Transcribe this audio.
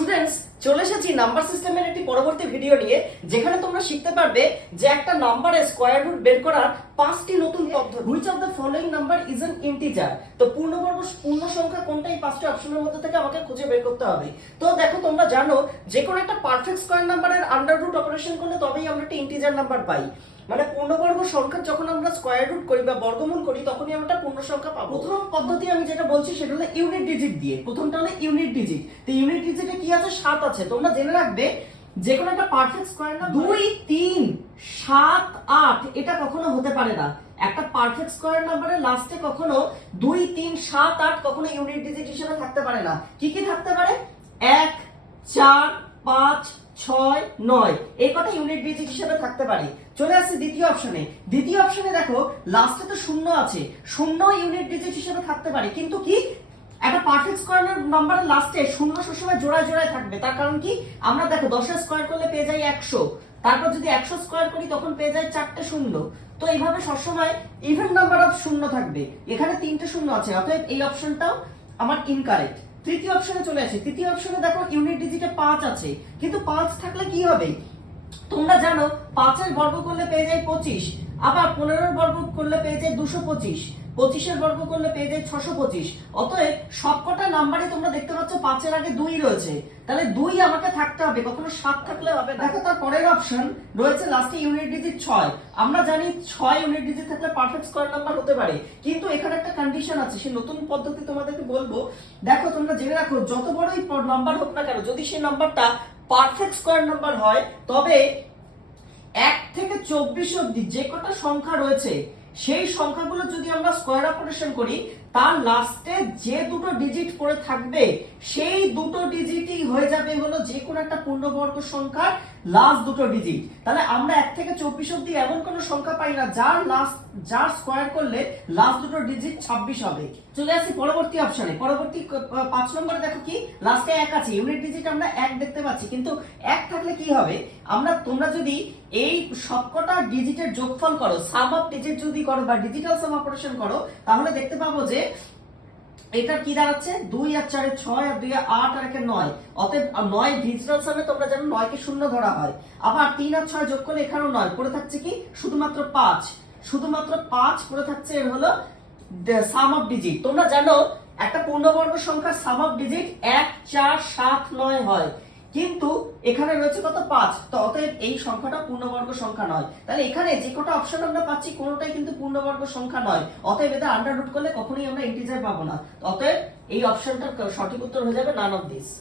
Students, চলে এসেছি number সিস্টেমের একটি পরবর্তী ভিডিও নিয়ে, যেখানে তোমরা শিখতে পারবে যে একটা নাম্বারের স্কয়ার রুট বের করার 5টি নতুন পদ্ধতি। Which of the following number is an integer? তো পূর্ণবর্গ পূর্ণ সংখ্যা কোনটা, এই 5টি অপশনের মধ্যে থেকে আমাকে খুঁজে বের করতে হবে। তো দেখো, তোমরা জানো যে কোনো একটা পারফেক্ট স্কয়ার নাম্বারের আন্ডার রুট অপারেশন করলে তবেই আমরা একটা ইন্টিজার নাম্বার পাই। মানে পূর্ণবর্গ সংখ্যা যখন আমরা স্কয়ার রুট করি বা বর্গমূল করি তখনই আমরা পূর্ণ সংখ্যা পাবো। প্রথম পদ্ধতি আমি যেটা বলছি সেটা হলো ইউনিট ডিজিট দিয়ে। প্রথমটা হলো ইউনিট ডিজিট। তো ইউনিট ডিজিটে কি আছে? 7 আছে। তোমরা জেনে রাখবে যে কোনো একটা পারফেক্ট স্কয়ার নাম্বার 2 3 7 8 এটা কখনো হতে পারে না। একটা পারফেক্ট স্কয়ার নাম্বারের লাস্টে কখনো 2 3 7 8 কখনো ইউনিট ডিজিট হিসেবে থাকতে পারে না। কি কি থাকতে পারে? 1 4 5 6 9 এই কটা ইউনিট ডিজিট হিসেবে থাকতে পারে। চলে আসছে দ্বিতীয় অপশনে। দ্বিতীয় অপশনে দেখো লাস্টে তো 0 আছে, 0 ইউনিট ডিজিট হিসেবে থাকতে পারে। কিন্তু কি, একটা পারফেক্ট স্কয়ার নাম্বারের লাস্টে 0 সবসময় জোড়ায় জোড়ায় থাকবে। তার কারণ কি, আমরা দেখো 10 এর স্কয়ার করলে পেয়ে যাই 100, তারপর যদি 100 স্কয়ার করি তখন পেয়ে যাই 4টে 0। তো এইভাবে সবসময় ইভেন নাম্বার অফ 0 থাকবে। এখানে 3টে 0 আছে, অতএব এই অপশনটাও আমার ইনকারেক্ট। তৃতীয় অপশনে চলে আসে। তৃতীয় অপশনে দেখো ইউনিট ডিজিটে 5 আছে, কিন্তু 5 থাকলে কি হবে? তোমরা জানো 5 এর বর্গ করলে পেয়ে যাই 25, আবার 15 এর বর্গ করলে পেয়ে যাই 225, 25 এর বর্গ করলে পেয়ে যাই 625। অতএব সবকটা নাম্বারে তোমরা দেখতে পাচ্ছ 5 এর আগে 2 রয়েছে, তাহলে 2 আমাকে থাকতে হবে, কখনো 7 থাকলে হবে না। দেখো তার পরের অপশন রয়েছে লাস্টে ইউনিট ডিজিট 6। আমরা জানি 6 ইউনিট ডিজিট থাকলে পারফেক্ট স্কয়ার নাম্বার হতে পারে, কিন্তু এখানে একটা কন্ডিশন আছে, সেই নতুন পদ্ধতি তোমাদেরকে বলবো। দেখো তোমরা জেনে রাখো, যত বড়ই নাম্বার হোক না কেন, যদি সেই নাম্বারটা পারফেক্ট স্কয়ার নাম্বার হয় তবে 1 থেকে 24 অবধি যে কটা সংখ্যা রয়েছে সেই সংখ্যাগুলো যদি আমরা স্কয়ার অপারেশন করি, তার লাস্টে যে দুটো ডিজিট পড়ে থাকবে সেই দুটো ডিজিটই হয়ে যাবে হলো যে কোনো একটা পূর্ণবর্গ সংখ্যার লাস্ট দুটো ডিজিট। তাহলে আমরা 1 থেকে 24 অবধি এমন কোনো সংখ্যা পাই না যার স্কয়ার করলে লাস্ট দুটো ডিজিট 26 হবে। চলে আসি পরবর্তী অপশনে। পরবর্তী 5 নম্বরে দেখো কি, লাস্টে 1 আছে, ইউনিট ডিজিট আমরা 1 দেখতে পাচ্ছি, কিন্তু 1 থাকলে কি হবে? তোমরা যদি এই সবকটা ডিজিটের যোগফল করো, সাম অফ ডিজিট যদি করো বা ডিজিটাল সাম অপারেশন করো, তাহলে দেখতে পাবো যে এটা কি দাঁড়াচ্ছে? 2 আর 4 এ 6 আর 2 এ 8 আর 1 এ 9। অতএব 9 ডিজিটাল সামে তোমরা জানো 9 কে 0 ধরা হয়। আবার 3 আর 6 যোগ করলে এখানেও 9 পড়ে থাকছে কি? শুধুমাত্র 5। শুধুমাত্র 5 পড়ে থাকছে, এর হলো সাম অফ ডিজিট। তোমরা জানো একটা পূর্ণবর্গ সংখ্যার সাম অফ ডিজিট 1 4 7 9 হয়, কিন্তু এখানে রয়েছে কত? 5। তো অতএব এই সংখ্যাটা পূর্ণবর্গ সংখ্যা নয়। তাহলে এখানে যে কটা অপশন আমরা পাচ্ছি কোনোটাই কিন্তু পূর্ণবর্গ সংখ্যা নয়। অতএব এদের আন্ডার রুট করলে কখনোই আমরা ইন্টিজার পাবো না। অতএব এই অপশনটার সঠিক উত্তর হয়ে যাবে নান অফ দিস।